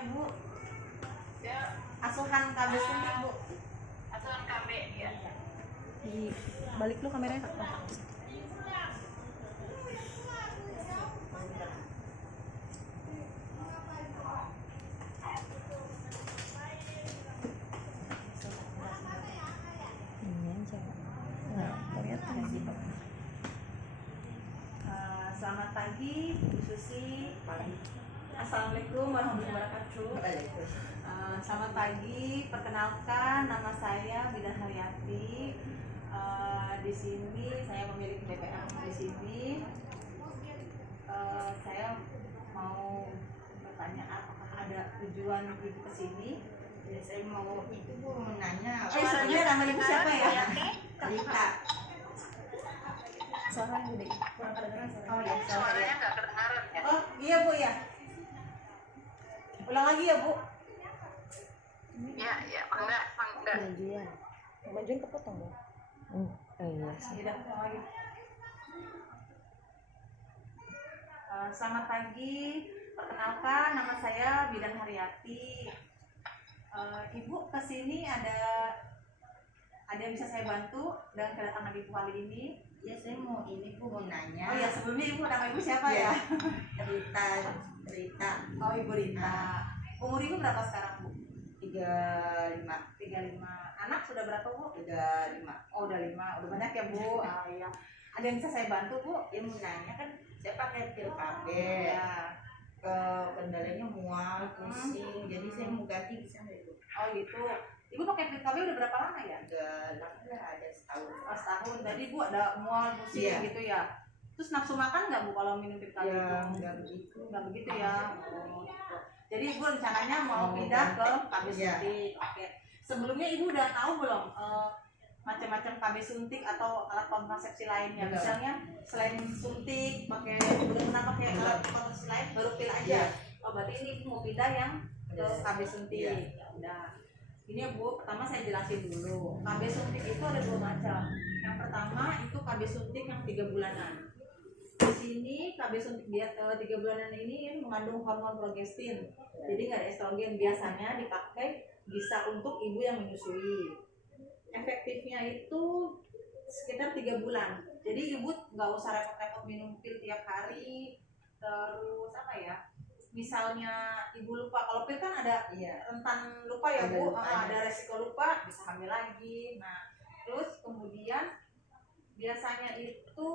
suntiknya Bu? Ya, Asuhan KB suntik Bu? asuhan KB ya. Di balik lu kameranya Kak. Ini aja. Nah, kelihatan sih. Selamat pagi Bu Susi. Assalamualaikum warahmatullahi wabarakatuh. Selamat pagi, perkenalkan nama saya Bidan Haryati. Di sini saya memiliki BPM di sini. Saya mau bertanya apakah ada tujuan ibu ke sini? Ya, saya mau itu Bu mau nanya. Sebenarnya nama ibu siapa ya? Rita. Suara gede. Kurang kedengeran suara. Oh ya, Suaranya nggak kedengaran ya. Oh iya Bu ya. Ulang lagi ya Bu. Ya, enggak. Kemajuan. Kemajuan kepotong dong. Iya sih. Tidak, ulang lagi. Selamat pagi, perkenalkan nama saya Bidan Haryati. Ibu kesini ada yang bisa saya bantu dengan kedatangan ibu kali ini? Ya saya mau ini Bu mau nanya. Oh ya, sebelumnya ibu nama ibu siapa ya? Rita. Oh Ibu Rita. Umur ibu berapa sekarang Bu? 35. 35. Anak sudah berapa Bu? Udah 5. Oh udah 5, udah banyak ya Bu. Oh iya. Ada yang bisa saya bantu Bu? Ya mau nanya kan saya pakai pil KB. Ya. Kendalanya mual, pusing. Jadi saya mau ganti bisa nggak itu? Oh gitu. Ibu pakai pil KB udah berapa lama ya? Udah lama lah, ada setahun. Oh, setahun. Tadi Bu ada mual, pusing Iya. gitu ya. Terus nafsu makan nggak Bu kalau minum pil KB? Ya nggak begitu. Nggak begitu ya. Oh, gitu. Jadi Ibu rencananya mau pindah ke KB Iya. suntik. Oke. Sebelumnya Ibu udah tahu belum macam-macam KB suntik atau alat kontrasepsi lainnya? Belum. Misalnya selain suntik pakai belum pernah pakai alat kontrasepsi lain, baru pil aja. Iya. Oh berarti ini Ibu mau pindah yang ke KB suntik. Iya. Ya udah. Ini ya Bu, pertama saya jelasin dulu. KB suntik itu ada 2 macam. Yang pertama itu KB suntik yang 3 bulanan. Di sini KB suntik dia 3 bulanan ini mengandung hormon progestin. Jadi nggak ada estrogen. Biasanya dipakai bisa untuk ibu yang menyusui. Efektifnya itu sekitar 3 bulan. Jadi ibu nggak usah repot-repot minum pil tiap hari. Terus apa ya? Misalnya ibu lupa, kalau pil kan ada Iya. rentan lupa ya Ada Bu, lupanya. ada resiko lupa, bisa hamil lagi. Nah, terus kemudian biasanya itu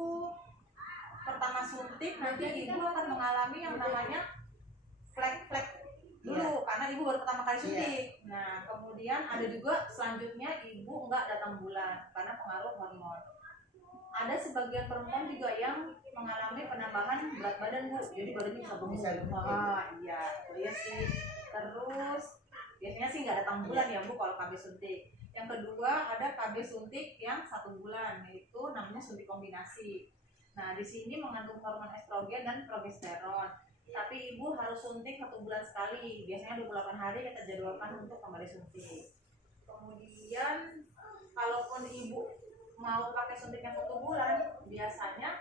pertama suntik nanti ibu akan mengalami yang namanya flek-flek dulu karena ibu baru pertama kali suntik. Nah, kemudian ada juga selanjutnya ibu enggak datang bulan karena pengaruh hormon. Ada sebagian perempuan juga yang mengalami penambahan berat badan Bu, jadi badannya bisa gemuk. Iya, iya sih. Terus biasanya sih nggak datang bulan ya Bu kalau KB suntik. Yang kedua ada KB suntik yang 1 bulan, yaitu namanya suntik kombinasi. Nah di sini mengandung hormon estrogen dan progesteron. Tapi ibu harus suntik 1 bulan sekali. Biasanya 28 hari kita jadwalkan untuk kembali suntik. Kemudian kalaupun ibu mau pakai suntik yang 1 bulan, biasanya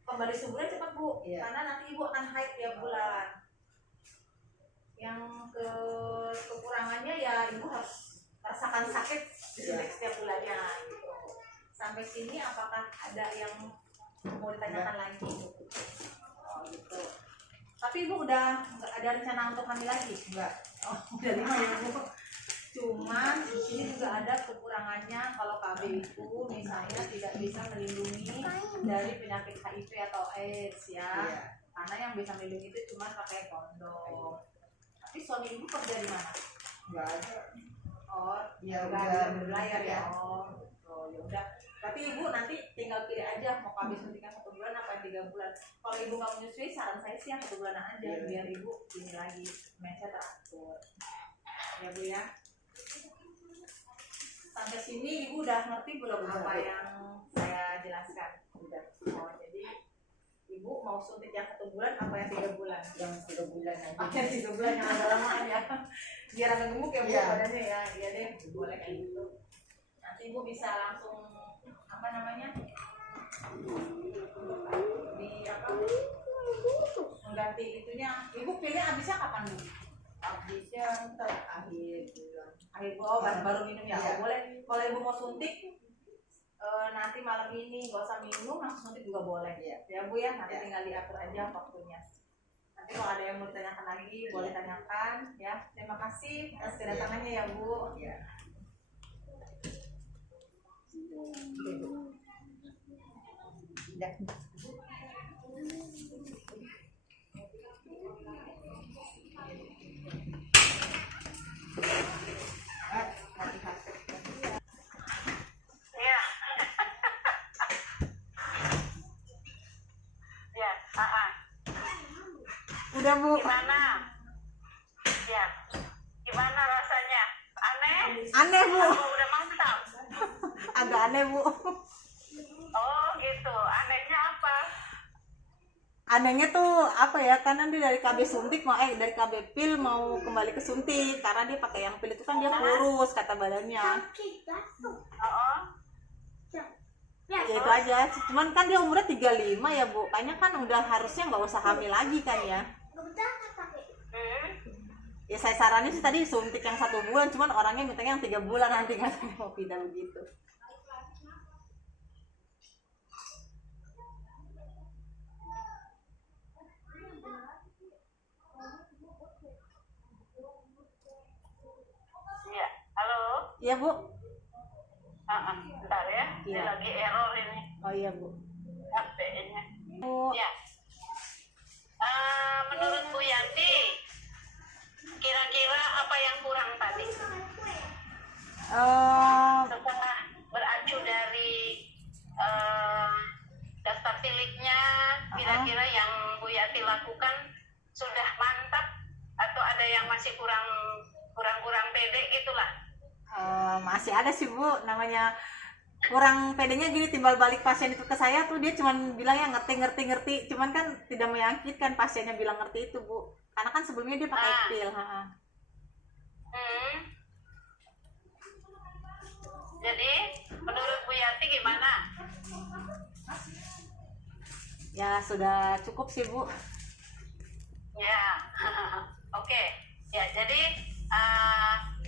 kembali suburnya cepat Bu, Iya. karena nanti ibu akan haid tiap bulan. Yang kekurangannya ya ibu harus rasakan sakit disuntik setiap bulannya gitu. Sampai sini apakah ada yang mau ditanyakan lagi? Oh gitu. Tapi ibu udah nggak ada rencana untuk hamil lagi? Enggak. Oh udah 5 ya Bu. Cuman di sini juga ada kekurangannya kalau KB itu misalnya tidak bisa melindungi dari penyakit HIV atau AIDS ya. Iya. Karena yang bisa melindungi itu cuma pakai kondom. Tapi suami ibu kerja di mana? Enggak ada. Oh, Ya nggak udah bisa berlayar ya. ya. Oh, gitu. Ya udah. Berarti ibu nanti tinggal pilih aja mau KB suntikan 1 bulan apa yang 3 bulan. Kalau ibu nggak menyusui, saran saya sih yang 1 bulanan aja Iya. biar ibu ini lagi mindset teratur. Ya Bu ya. Sampai sini ibu udah ngerti belum Udah, apa Bu. yang saya jelaskan? Udah. Oh, jadi ibu mau suntik yang 1 bulan apa yang 3 bulan? Yang 3 bulan aja. Pakai 3 bulan yang agak lama ya. Biar agak gemuk ya Bu Iya. badannya ya. Iya deh, boleh kayak gitu. Nanti ibu bisa langsung apa namanya? Di apa? Mengganti itunya. Ibu pilih habisnya kapan Bu? Habis ntar akhir bulan. Akhir baru minum ya. Iya. Boleh. Kalau ibu mau suntik nanti malam ini nggak usah minum, langsung suntik juga boleh. Iya. Ya Bu ya, nanti Iya. tinggal diatur aja waktunya. Nanti kalau ada yang mau ditanyakan lagi, boleh tanyakan ya. Terima kasih atas kedatangannya ya Bu. Iya. Udah. Hati-hati. Iya. Ya, Udah Bu. gimana? Ya, gimana rasanya? Aneh? Aneh Bu. Apa udah mantap? Agak aneh Bu. Oh gitu, anehnya apa? Anehnya tuh apa ya, karena dia dari KB suntik dari KB pil mau kembali ke suntik, karena dia pakai yang pil itu kan dia kurus kata badannya. Oh, Ya itu aja, cuman kan dia umurnya 35 ya Bu, kayaknya kan udah harusnya nggak usah hamil lagi kan ya. Ya saya saranin sih tadi suntik yang 1 bulan, cuman orangnya mintanya yang 3 bulan nanti katanya mau pindah begitu. iya. Halo? Iya Bu. Bentar ya, ini Iya. lagi error ini Oh iya Bu. HP-nya. Bu. Ya. Menurut Bu Yanti, kira-kira apa yang kurang tadi? Setelah beracu dari daftar tiliknya, kira-kira yang Bu Yanti lakukan sudah mantap atau ada yang masih kurang pede gitulah? Masih ada sih Bu, namanya kurang pedenya gini, timbal balik pasien itu ke saya tuh dia cuman bilang ya ngerti, cuman kan tidak meyakinkan pasiennya bilang ngerti itu Bu, karena kan sebelumnya dia pakai pil. Jadi menurut Bu Yanti gimana? Ya sudah cukup sih Bu. Ya, oke. Ya, jadi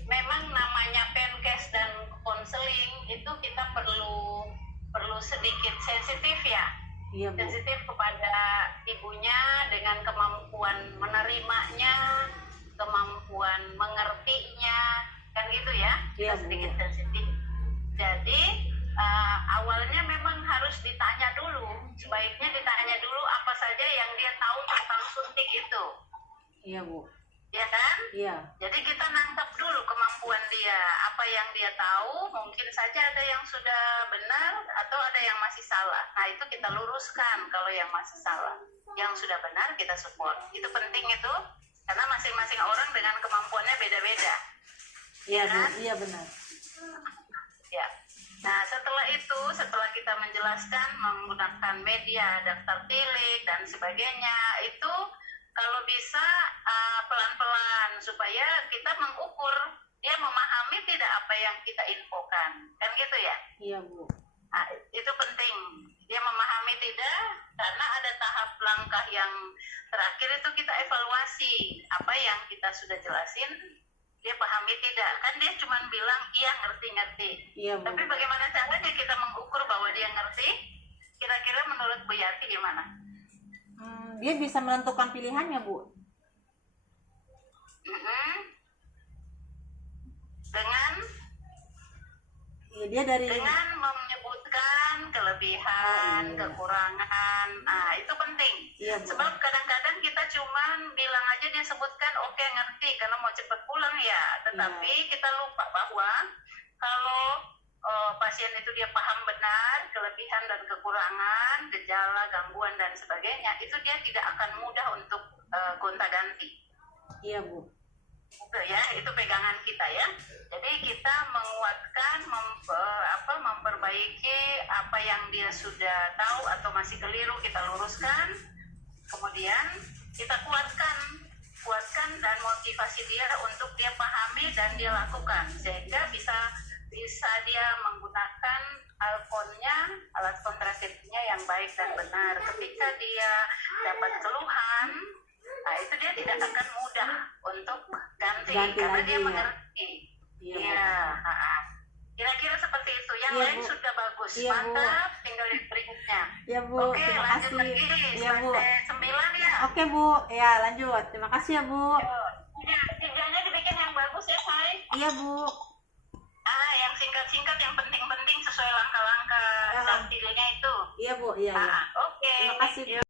memang namanya penkes dan konseling itu kita perlu sedikit sensitif ya. Iya Bu. Sensitif kepada ibunya dengan kemampuan menerimanya, kemampuan mengertinya, kan gitu ya. Iya, Kita Bu. sedikit sensitif. Jadi awalnya memang harus ditanya dulu, sebaiknya ditanya dulu apa saja yang dia tahu tentang suntik itu, Iya Bu. ya kan? Iya. Jadi kita nangkap dulu kemampuan dia, apa yang dia tahu, mungkin saja ada yang sudah benar atau ada yang masih salah. Nah itu kita luruskan kalau yang masih salah. Yang sudah benar kita support. Itu penting itu, karena masing-masing orang dengan kemampuannya beda-beda. Iya Bu. Kan? Iya benar. Ya. Nah setelah itu, setelah kita menjelaskan menggunakan media, daftar tilik dan sebagainya, itu kalau bisa pelan-pelan supaya kita mengukur dia memahami tidak apa yang kita infokan, kan gitu ya? Iya Bu. Nah, itu penting dia memahami tidak, karena ada tahap langkah yang terakhir itu kita evaluasi apa yang kita sudah jelasin dia pahami tidak, kan dia cuma bilang iya ngerti. Iya Bu. Tapi bagaimana caranya kita mengukur bahwa dia ngerti? Kira-kira menurut Bu Yati gimana? Dia bisa menentukan pilihannya Bu. Iya dia Dengan menyebutkan kelebihan, kekurangan. Nah itu penting. Iya Bu. Sebab kadang-kadang kita cuman bilang aja dia sebutkan oke ngerti karena mau cepat pulang ya, tetapi kita lupa bahwa kalau pasien itu dia paham benar kelebihan dan kekurangan, gejala, gangguan dan sebagainya, itu dia tidak akan mudah untuk gonta-ganti. Iya Bu. Itu ya, itu pegangan kita ya. Jadi kita menguatkan, memperbaiki apa yang dia sudah tahu atau masih keliru kita luruskan. Kemudian kita kuatkan dan motivasi dia untuk dia pahami dan dia lakukan sehingga bisa dia menggunakan alfonnya, alat kontrasepsinya yang baik dan benar. Ketika dia dapat keluhan, nah itu dia tidak akan mudah untuk ganti karena dia lagi ya. mengerti. Iya, Iya, kira-kira seperti itu. Yang Iya, lain Bu. sudah bagus, Iya, Bu. mantap. Tinggal yang berikutnya. Ya Bu, Oke, terima lanjut kasih. lagi Iya Bu. sampai 9 ya. Oke Bu, ya lanjut. Terima kasih ya Bu. Ya, tiganya dibikin yang bagus ya, Say. Iya Bu. Yang singkat-singkat, yang penting-penting sesuai langkah-langkah Ya. tampilnya itu. Iya Bu, iya. Oke. Terima kasih Bu.